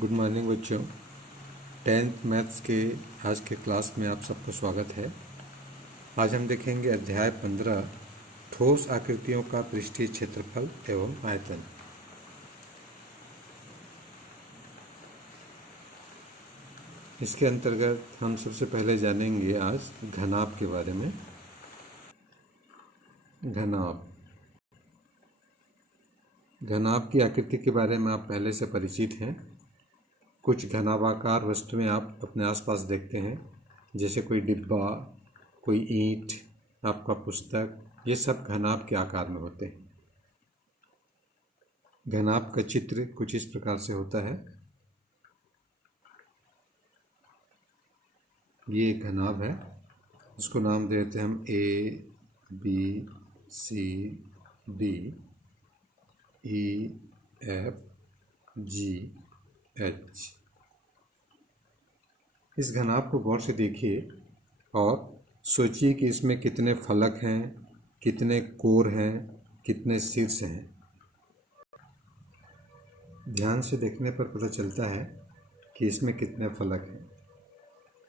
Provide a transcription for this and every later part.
Good morning बच्चों। 10th maths के आज के क्लास में आप सबको स्वागत है। आज हम देखेंगे अध्याय 15 ठोस आकृतियों का पृष्ठीय क्षेत्रफल एवं आयतन। इसके अंतर्गत हम सबसे पहले जानेंगे आज घनाभ के बारे में। घनाभ की आकृति के बारे में आप पहले से परिचित हैं। कुछ घनाभाकार वस्तुएं आप अपने आसपास देखते हैं, जैसे कोई डिब्बा, कोई ईंट, आपका पुस्तक, ये सब घनाभ के आकार में होते हैं। घनाभ का चित्र कुछ इस प्रकार से होता है। ये एक घनाभ है, इसको नाम देते हैं हम A, B, C, D, E, F, G, H। इस घनाभ को गौर से देखिए और सोचिए कि इसमें कितने फलक हैं, कितने कोर हैं, कितने शीर्ष हैं। ध्यान से देखने पर पता चलता है कि इसमें कितने फलक हैं।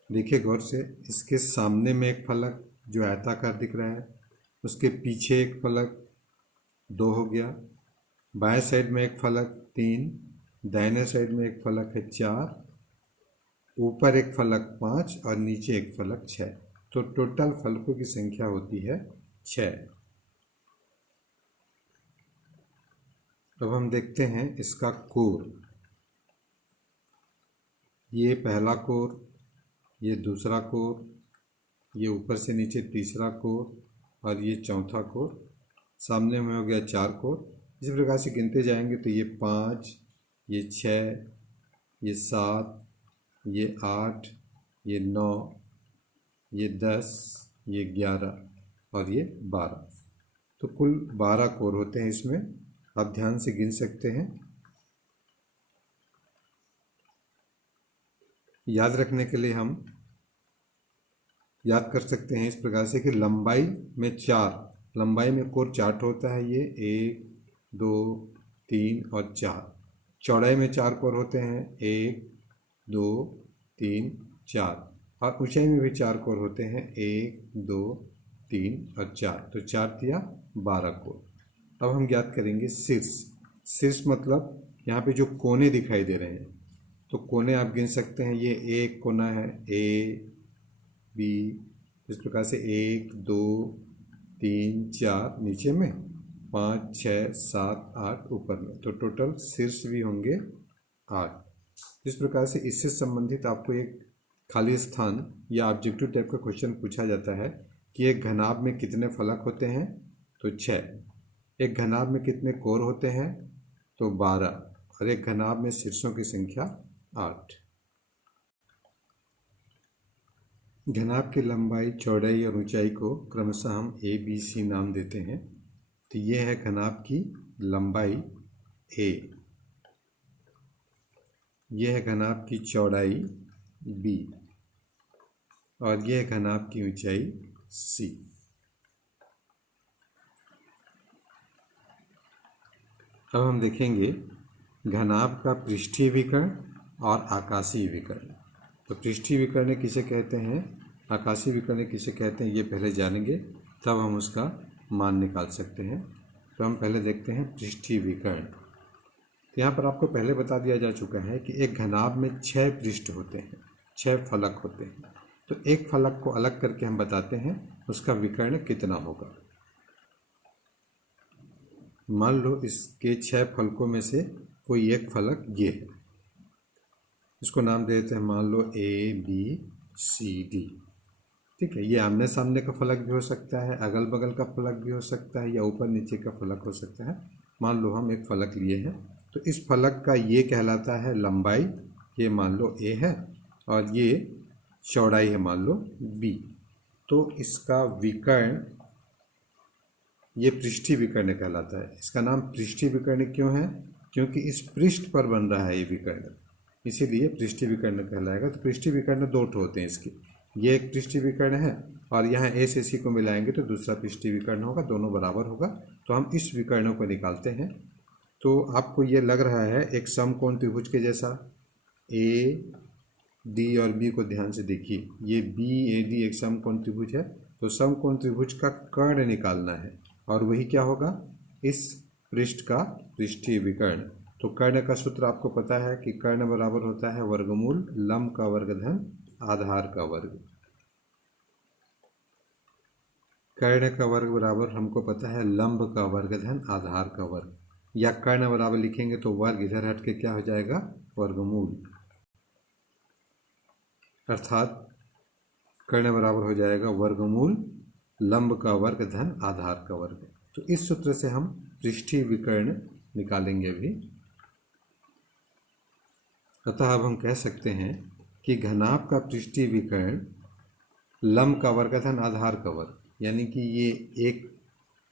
देखिए गौर से, इसके सामने में एक फलक जो आयताकार दिख रहा है, उसके पीछे एक फलक 2 हो गया, बाएं साइड में एक फलक 3, दाहिने साइड में एक फलक है 4, ऊपर एक फलक 5 और नीचे एक फलक 6। तो टोटल फलकों की संख्या होती है 6। अब हम देखते हैं इसका कोर। ये पहला कोर, ये दूसरा कोर, ये ऊपर से नीचे तीसरा कोर और ये चौथा कोर। सामने में हो गया 4 कोर। इसी प्रकार से गिनते जाएंगे तो ये 5, ये 6, ये 7, ये 8, ये 9, ये 10, ये 11 और ये 12। तो कुल 12 कोर होते हैं इसमें। आप ध्यान से गिन सकते हैं। याद रखने के लिए हम याद कर सकते हैं इस प्रकार से कि लंबाई में 4, लंबाई में कोर 4 होता है। ये 1, 2, 3 और 4। चौड़ाई में 4 कोर होते हैं, 1, 2, 3, 4। और ऊंचाई में भी 4 कोर होते हैं, 1, 2, 3 और 4। तो 4 दिया 12 कोर। अब हम ज्ञात करेंगे शीर्ष। शीर्ष मतलब यहाँ पे जो कोने दिखाई दे रहे हैं, तो कोने आप गिन सकते हैं। ये एक कोना है, A, B, इस प्रकार से 1, 2, 3, 4, नीचे में 5, 6, 7, 8 ऊपर में। तो टोटल शीर्ष भी होंगे 8। इस प्रकार से इससे संबंधित आपको एक खाली स्थान या ऑब्जेक्टिव टाइप का क्वेश्चन पूछा जाता है कि एक घनाभ में कितने फलक होते हैं, तो 6। एक घनाभ में कितने कोर होते हैं, तो 12। और एक घनाभ में शीर्षों की संख्या 8। घनाभ की लंबाई, चौड़ाई और ऊंचाई को क्रमशः हम A, B, C नाम देते हैं। तो ये है घनाभ की लंबाई A, यह है घनाभ की चौड़ाई B और यह है घनाभ की ऊंचाई C। अब हम देखेंगे घनाभ का पृष्ठीय विकर्ण और आकाशीय विकर्ण। तो पृष्ठीय विकर्ण किसे कहते हैं, आकाशीय विकर्ण किसे कहते हैं, ये पहले जानेंगे, तब हम उसका मान निकाल सकते हैं। तो हम पहले देखते हैं पृष्ठीय विकर्ण। तो यहाँ पर आपको पहले बता दिया जा चुका है कि एक घनाभ में 6 पृष्ठ होते हैं, 6 फलक होते हैं। तो एक फलक को अलग करके हम बताते हैं उसका विकर्ण कितना होगा। मान लो इसके 6 फलकों में से कोई एक फलक ये है, इसको नाम दे देते हैं, मान लो A, B, C, D। ठीक है, ये आमने सामने का फलक भी हो सकता है, अगल बगल का फलक भी हो सकता है, या ऊपर नीचे का फलक हो सकता है। मान लो हम एक फलक लिए हैं, तो इस फलक का ये कहलाता है लंबाई, ये मान लो A है, और ये चौड़ाई है मान लो B। तो इसका विकर्ण ये पृष्ठीय विकर्ण कहलाता है। इसका नाम पृष्ठीय विकर्ण क्यों है, क्योंकि इस पृष्ठ पर बन रहा है ये विकर्ण, इसीलिए पृष्ठीय विकर्ण कहलाएगा। तो पृष्ठीय विकर्ण 2 होते हैं इसके, ये एक पृष्ठीय विकर्ण है और यहाँ A से C को मिलाएंगे तो दूसरा पृष्ठीय विकर्ण होगा, दोनों बराबर होगा। तो हम इस विकर्णों को निकालते हैं। तो आपको ये लग रहा है एक समकोण त्रिभुज के जैसा, ए डी और बी को ध्यान से देखिए, ये बी ए डी एक समकोण त्रिभुज है, तो समकोण त्रिभुज का कर्ण निकालना है और वही क्या होगा, इस पृष्ठ का पृष्ठीय विकर्ण। तो कर्ण का सूत्र आपको पता है कि कर्ण बराबर होता है वर्गमूल लंब का वर्ग धन आधार का वर्ग। कर्ण का वर्ग बराबर हमको पता है लंब का वर्ग धन आधार का वर्ग, या कर्ण बराबर लिखेंगे तो वर्ग इधर हट के क्या हो जाएगा, वर्गमूल, अर्थात कर्ण बराबर हो जाएगा वर्गमूल लंब का वर्ग धन आधार का वर्ग। तो इस सूत्र से हम पृष्ठीय विकर्ण निकालेंगे अभी। अतः अब हम कह सकते हैं कि घनाभ का पृष्ठीय विकर्ण लंब का वर्ग धन आधार का वर्ग, यानी कि ये एक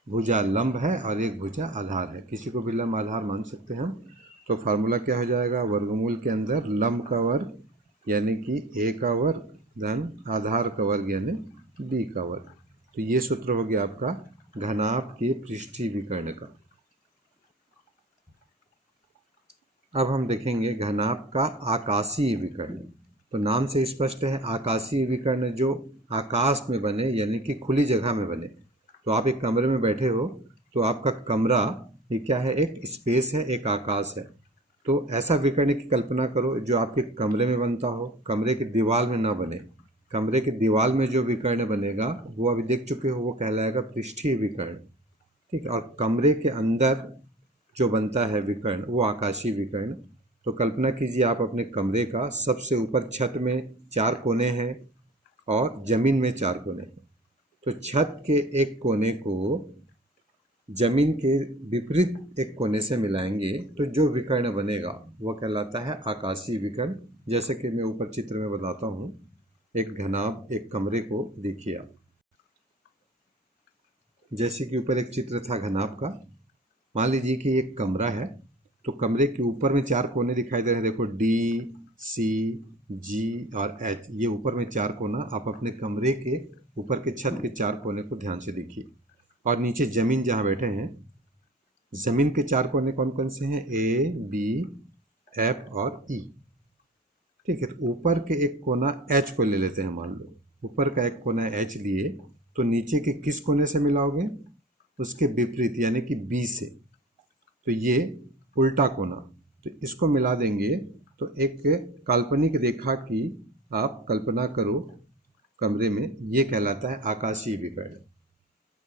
भुजा लंब है और एक भुजा आधार है, किसी को भी लंब आधार मान सकते हैं हम। तो फार्मूला क्या हो जाएगा, वर्गमूल के अंदर लंब का वर्ग यानी कि ए का वर्ग धन आधार का वर्ग यानी बी का वर्ग। तो ये सूत्र हो गया आपका घनाभ के पृष्ठीय विकर्ण का। अब हम देखेंगे घनाभ का आकाशीय विकर्ण। तो नाम से स्पष्ट है, आकाशीय विकर्ण जो आकाश में बने यानी कि खुली जगह में बने। तो आप एक कमरे में बैठे हो तो आपका कमरा ये क्या है, एक स्पेस है, एक आकाश है। तो ऐसा विकर्ण की कल्पना करो जो आपके कमरे में बनता हो, कमरे की दीवार में ना बने। कमरे की दीवार में जो विकर्ण बनेगा वो अभी देख चुके हो, वो कहलाएगा पृष्ठीय विकर्ण, ठीक है। और कमरे के अंदर जो बनता है विकर्ण वो आकाशीय विकर्ण। तो कल्पना कीजिए आप अपने कमरे का सबसे ऊपर छत में 4 कोने हैं और ज़मीन में 4 कोने हैं। तो छत के एक कोने को जमीन के विपरीत एक कोने से मिलाएंगे तो जो विकर्ण बनेगा वह कहलाता है आकाशीय विकर्ण। जैसे कि मैं ऊपर चित्र में बताता हूँ, एक घनाभ एक कमरे को देखिए आप, जैसे कि ऊपर एक चित्र था घनाभ का। मान लीजिए कि एक कमरा है, तो कमरे के ऊपर में 4 कोने दिखाई दे रहे हैं, देखो डी सी जी और एच, ये ऊपर में 4 कोना। आप अपने कमरे के ऊपर के छत के 4 कोने को ध्यान से देखिए। और नीचे ज़मीन जहाँ बैठे हैं, ज़मीन के 4 कोने कौन कौन से हैं, ए बी एफ और ई, ठीक है। तो ऊपर के एक कोना एच को ले लेते हैं, मान लो ऊपर का एक कोना एच लिए, तो नीचे के किस कोने से मिलाओगे, उसके विपरीत यानी कि बी से। तो ये उल्टा कोना, तो इसको मिला देंगे तो एक काल्पनिक रेखा की आप कल्पना करो कमरे में, ये कहलाता है आकाशीय विकर्ण।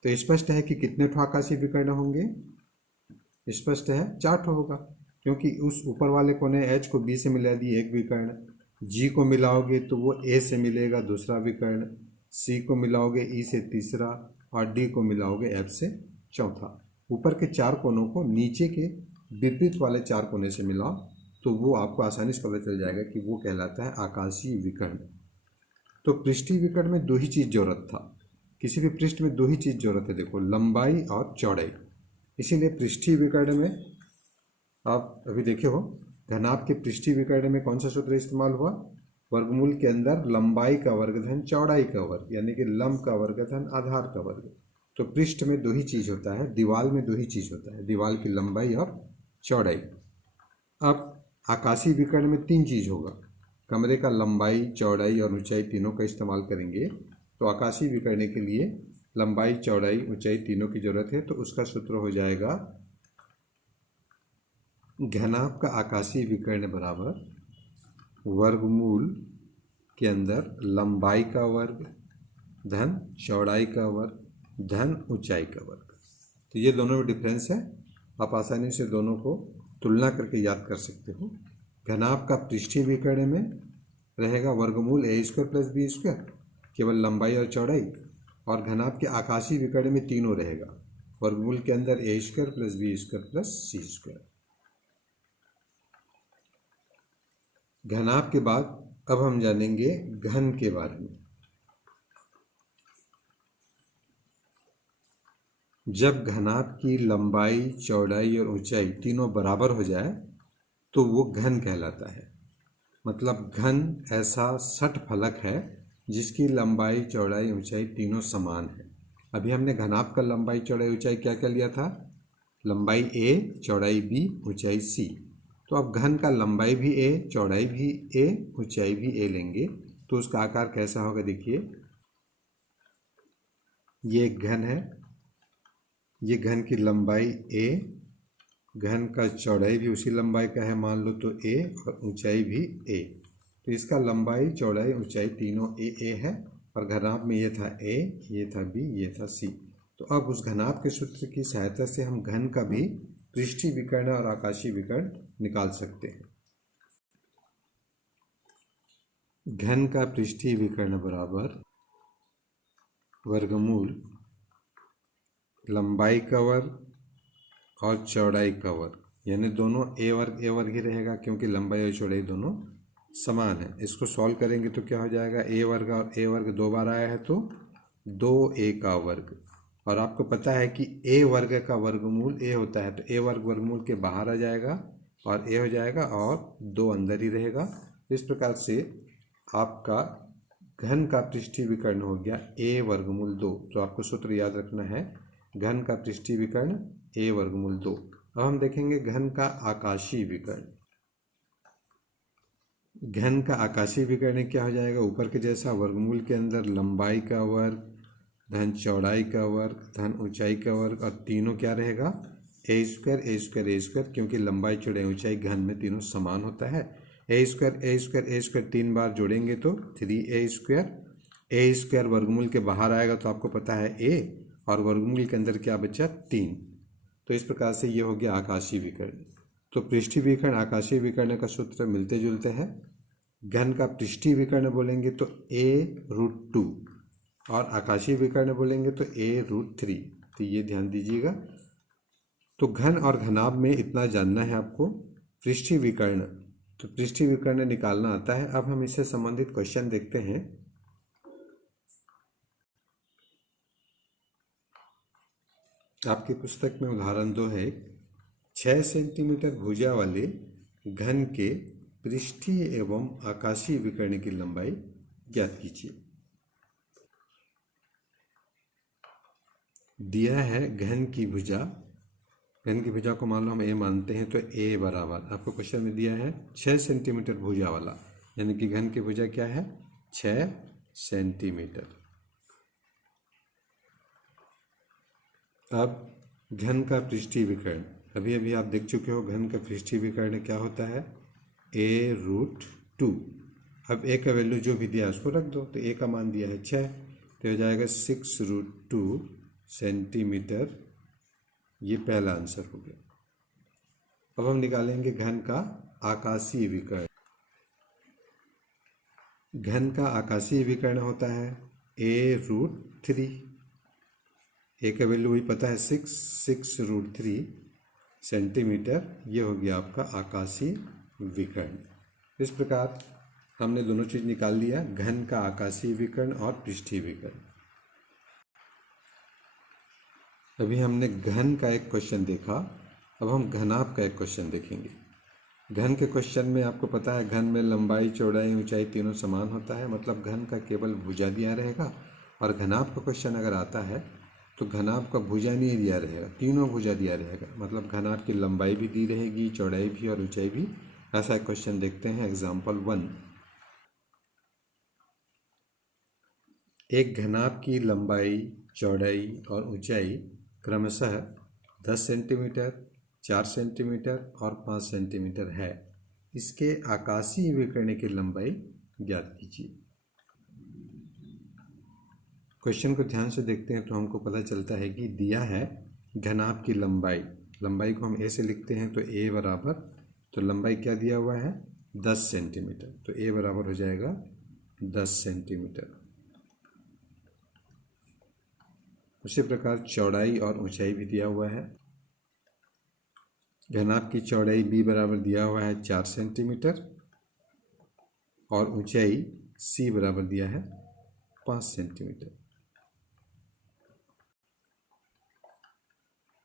तो स्पष्ट है कि कितने ठो आकाशीय विकर्ण होंगे, स्पष्ट है 4 ठो होगा, क्योंकि उस ऊपर वाले कोने एच को बी से मिला दिए एक विकर्ण, जी को मिलाओगे तो वो ए से मिलेगा दूसरा विकर्ण, सी को मिलाओगे ई से तीसरा और डी को मिलाओगे एफ से चौथा। ऊपर के 4 कोनों को नीचे के विपरीत वाले 4 कोने से मिलाओ तो वो आपको आसानी से पता चल जाएगा कि वो कहलाता है आकाशीय विकर्ण। तो पृष्ठीय विकर्ण में 2 ही चीज़ जरूरत था, किसी भी पृष्ठ में 2 ही चीज़ जरूरत है, देखो लंबाई और चौड़ाई। इसीलिए पृष्ठीय विकर्ण में आप अभी देखे हो, घनाभ के पृष्ठीय विकर्ण में कौन सा सूत्र इस्तेमाल हुआ, वर्गमूल के अंदर लंबाई का वर्ग धन चौड़ाई का वर्ग, यानी कि लंब का वर्ग धन आधार का वर्ग। तो पृष्ठ में 2 ही चीज़ होता है, दीवार में 2 ही चीज़ होता है, दीवार की लंबाई और चौड़ाई। अब आकाशीय विकर्ण में 3 चीज़ होगा, कमरे का लंबाई चौड़ाई और ऊंचाई तीनों का इस्तेमाल करेंगे। तो आकाशीय विकर्ण के लिए लंबाई चौड़ाई ऊंचाई तीनों की जरूरत है, तो उसका सूत्र हो जाएगा घनाभ का आकाशीय विकर्ण बराबर वर्गमूल के अंदर लंबाई का वर्ग धन चौड़ाई का वर्ग धन ऊंचाई का वर्ग। तो ये दोनों में डिफरेंस है, आप आसानी से दोनों को तुलना करके याद कर सकते हो। घनाभ का पृष्ठीय विकर्ण में रहेगा वर्गमूल ए स्क्वायर प्लस बी स्क्वायर, केवल लंबाई और चौड़ाई, और घनाभ के आकाशीय विकर्ण में तीनों रहेगा, वर्गमूल के अंदर A square plus B square plus C square. घनाभ के बाद अब हम जानेंगे घन के बारे में। जब घनाभ की लंबाई चौड़ाई और ऊंचाई तीनों बराबर हो जाए तो वो घन कहलाता है। मतलब घन ऐसा षटफलक है जिसकी लंबाई चौड़ाई ऊंचाई तीनों समान है। अभी हमने घनाभ का लंबाई चौड़ाई ऊंचाई क्या क्या लिया था, लंबाई ए चौड़ाई बी ऊंचाई सी। तो अब घन का लंबाई भी ए, चौड़ाई भी ए, ऊंचाई भी ए लेंगे तो उसका आकार कैसा होगा। देखिए ये एक घन है, ये घन की लंबाई ए, घन का चौड़ाई भी उसी लंबाई का है मान लो तो ए, और ऊंचाई भी ए। तो इसका लंबाई चौड़ाई ऊंचाई तीनों ए है, और घनाभ में ये था ए, ये था बी, ये था सी। तो अब उस घनाभ के सूत्र की सहायता से हम घन का भी पृष्ठीय विकर्ण और आकाशीय विकर्ण निकाल सकते हैं। घन का पृष्ठीय विकर्ण बराबर वर्गमूल लंबाई का वर्ग और चौड़ाई का वर्ग, यानी दोनों ए वर्ग ही रहेगा क्योंकि लंबाई और चौड़ाई दोनों समान है। इसको सॉल्व करेंगे तो क्या हो जाएगा, ए वर्ग और ए वर्ग दो बार आया है तो 2a का वर्ग, और आपको पता है कि ए वर्ग का वर्गमूल ए होता है, तो ए वर्ग वर्गमूल के बाहर आ जाएगा और ए हो जाएगा और 2 अंदर ही रहेगा। इस प्रकार से आपका घन का पृष्ठीय विकर्ण हो गया ए वर्गमूल 2। तो आपको सूत्र याद रखना है, घन का पृष्ठीय विकर्ण ए वर्गमूल 2। अब हम देखेंगे घन का आकाशीय विकर्ण। घन का आकाशीय विकर्ण क्या हो जाएगा, ऊपर के जैसा वर्गमूल के अंदर लंबाई का वर्ग धन चौड़ाई का वर्ग धन ऊंचाई का वर्ग, और तीनों क्या रहेगा, ए स्क्वायर ए स्क्वायर ए स्क्वायर, क्योंकि लंबाई चौड़ाई ऊंचाई घन में तीनों समान होता है। ए स्क्वायर ए स्क्वायर ए स्क्वायर 3 बार जोड़ेंगे तो 3a स्क्वायर, ए स्क्वायर वर्गमूल के बाहर आएगा तो आपको पता है ए, और वर्गमूल के अंदर क्या बचा 3। तो इस प्रकार से ये हो गया आकाशीय विकर्ण। तो पृष्ठीय विकर्ण आकाशीय विकर्ण का सूत्र मिलते जुलते हैं। घन का पृष्ठीय विकर्ण बोलेंगे तो a√2, और आकाशीय विकर्ण बोलेंगे तो a√3। तो ये ध्यान दीजिएगा। तो घन और घनाभ में इतना जानना है आपको। पृष्ठीय विकर्ण, तो पृष्ठीय विकर्ण निकालना आता है। अब हम इससे संबंधित क्वेश्चन देखते हैं। आपकी पुस्तक में उदाहरण 2 है, 6 सेंटीमीटर भुजा वाले घन के पृष्ठीय एवं आकाशीय विकर्ण की लंबाई ज्ञात कीजिए। दिया है घन की भुजा, घन की भुजा को मान लो हम ए मानते हैं तो ए बराबर आपको क्वेश्चन में दिया है 6 सेंटीमीटर भुजा वाला, यानी कि घन की भुजा क्या है 6 सेंटीमीटर। अब घन का पृष्ठीय विकर्ण, अभी अभी आप देख चुके हो घन का पृष्ठीय विकर्ण क्या होता है a√2। अब ए का वैल्यू जो भी दिया है उसको रख दो, तो ए का मान दिया है 6, तो हो जाएगा 6√2 सेंटीमीटर। ये पहला आंसर हो गया। अब हम निकालेंगे घन का आकाशीय विकर्ण। घन का आकाशीय विकर्ण होता है a√3, ए का वैल्यू वही पता है 6√3 सेंटीमीटर। ये हो गया आपका आकाशीय विकर्ण। इस प्रकार हमने दोनों चीज़ निकाल लिया, घन का आकाशीय विकर्ण और पृष्ठीय विकर्ण। अभी हमने घन का एक क्वेश्चन देखा, अब हम घनाभ का एक क्वेश्चन देखेंगे। घन के क्वेश्चन में आपको पता है घन में लंबाई चौड़ाई ऊंचाई तीनों समान होता है, मतलब घन का केवल भुजा दिया रहेगा। और घनाभ का क्वेश्चन अगर आता है तो घनाभ का भुजा नहीं दिया रहेगा, तीनों भुजा दिया रहेगा, मतलब घनाभ की लंबाई भी दी रहेगी चौड़ाई भी और ऊंचाई भी। ऐसा एक क्वेश्चन देखते हैं। एग्जाम्पल 1, एक घनाभ की लंबाई चौड़ाई और ऊंचाई क्रमशः 10 सेंटीमीटर 4 सेंटीमीटर और 5 सेंटीमीटर है। इसके आकाशीय विकर्ण की लंबाई ज्ञात कीजिए। क्वेश्चन को ध्यान से देखते हैं तो हमको पता चलता है कि दिया है घनाभ की लंबाई, लंबाई को हम ए से लिखते हैं तो ए बराबर, तो लंबाई क्या दिया हुआ है 10 सेंटीमीटर, तो ए बराबर हो जाएगा 10 सेंटीमीटर। उसी प्रकार चौड़ाई और ऊंचाई भी दिया हुआ है। घनाभ की चौड़ाई बी बराबर दिया हुआ है 4 सेंटीमीटर और ऊंचाई सी बराबर दिया है 5 सेंटीमीटर।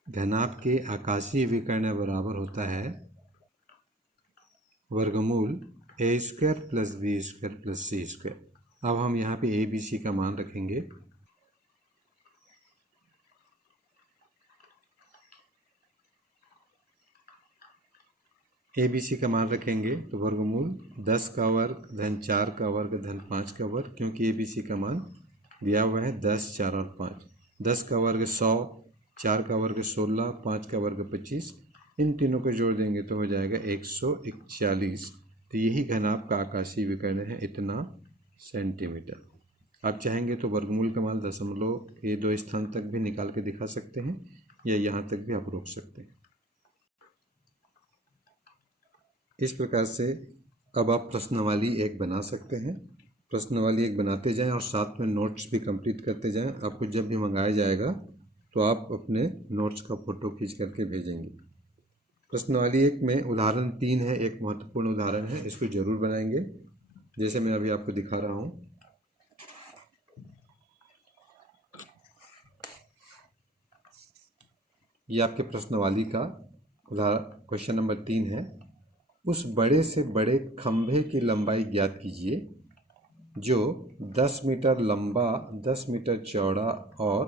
घनाभ के आकाशीय विकर्ण बराबर होता है वर्गमूल a² + b² + c²। अब हम यहाँ पे a b c का मान रखेंगे। ABC का मान रखेंगे तो वर्गमूल 10 का वर्ग धन 4 का वर्ग धन 5 का वर्ग, क्योंकि ABC का मान दिया हुआ है 10, 4 और 5। 10 का वर्ग 100, 4 का वर्ग 16, 5 का वर्ग 25। इन तीनों को जोड़ देंगे तो हो जाएगा 141। तो यही घनाभ का आकाशीय विकर्ण है, इतना सेंटीमीटर। आप चाहेंगे तो वर्गमूल का मान दशमलव के 2 स्थान तक भी निकाल के दिखा सकते हैं, या यहाँ तक भी आप रोक सकते हैं। इस प्रकार से अब आप प्रश्नावली 1 बना सकते हैं। प्रश्नावली 1 बनाते जाएं और साथ में नोट्स भी कंप्लीट करते जाएं। आपको जब भी मंगाया जाएगा तो आप अपने नोट्स का फ़ोटो खींच करके भेजेंगे। प्रश्नावली 1 में उदाहरण 3 है, एक महत्वपूर्ण उदाहरण है, इसको जरूर बनाएंगे जैसे मैं अभी आपको दिखा रहा हूँ। ये आपके प्रश्नावली का उदाहरण क्वेश्चन नंबर 3 है। उस बड़े से बड़े खंभे की लंबाई ज्ञात कीजिए जो 10 मीटर लंबा, 10 मीटर चौड़ा और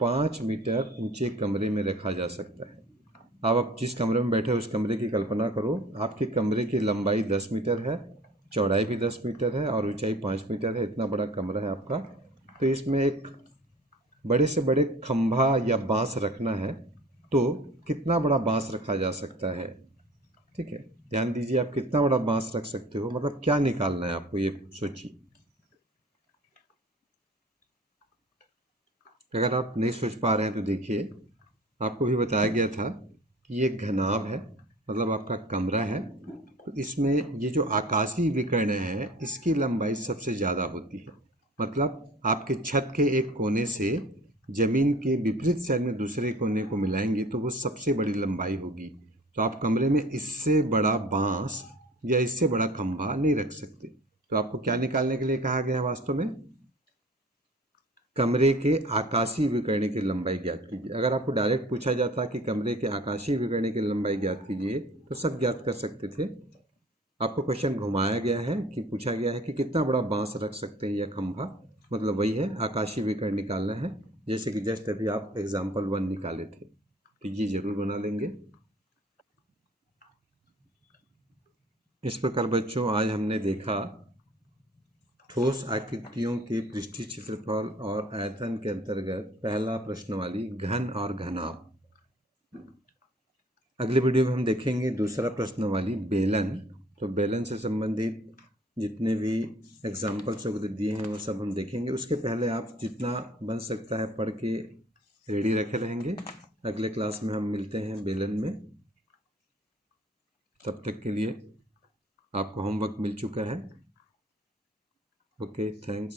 5 मीटर ऊंचे कमरे में रखा जा सकता है। आप जिस कमरे में बैठे हो उस कमरे की कल्पना करो। आपके कमरे की लंबाई 10 मीटर है, चौड़ाई भी 10 मीटर है और ऊंचाई 5 मीटर है। इतना बड़ा कमरा है आपका। तो इसमें एक बड़े से बड़े खंभा या बांस रखना है, तो कितना बड़ा बांस रखा जा सकता है। ठीक है, ध्यान दीजिए, आप कितना बड़ा बांस रख सकते हो, मतलब क्या निकालना है आपको, ये सोचिए। अगर आप नहीं सोच पा रहे हैं तो देखिए, आपको भी बताया गया था कि ये घनाभ है, मतलब आपका कमरा है। तो इसमें ये जो आकाशीय विकर्ण है इसकी लंबाई सबसे ज़्यादा होती है। मतलब आपके छत के एक कोने से जमीन के विपरीत साइड में दूसरे कोने को मिलाएंगे तो वो सबसे बड़ी लंबाई होगी। तो आप कमरे में इससे बड़ा बांस या इससे बड़ा खंभा नहीं रख सकते। तो आपको क्या निकालने के लिए कहा गया है वास्तव में? कमरे के आकाशीय विकर्ण की लंबाई ज्ञात कीजिए। अगर आपको डायरेक्ट पूछा जाता कि कमरे के आकाशीय विकर्ण की लंबाई ज्ञात कीजिए तो सब ज्ञात कर सकते थे। आपको क्वेश्चन घुमाया गया है कि पूछा गया है कि कितना बड़ा बांस रख सकते हैं या खंभा, मतलब वही है आकाशीय विकर्ण निकालना है। जैसे कि जस्ट अभी आप एग्जाम्पल 1 निकाले थे, तो ये जरूर बना लेंगे। इस प्रकार बच्चों आज हमने देखा ठोस आकृतियों के पृष्ठीय क्षेत्रफल और आयतन के अंतर्गत पहला प्रश्नावली घन और घनाभ। अगले वीडियो में हम देखेंगे दूसरा प्रश्नावली बेलन। तो बेलन से संबंधित जितने भी एग्जाम्पल्स वगैरह दिए हैं वो सब हम देखेंगे। उसके पहले आप जितना बन सकता है पढ़ के रेडी रखे रहेंगे। अगले क्लास में हम मिलते हैं बेलन में। तब तक के लिए आपको होमवर्क मिल चुका है। Okay, thanks.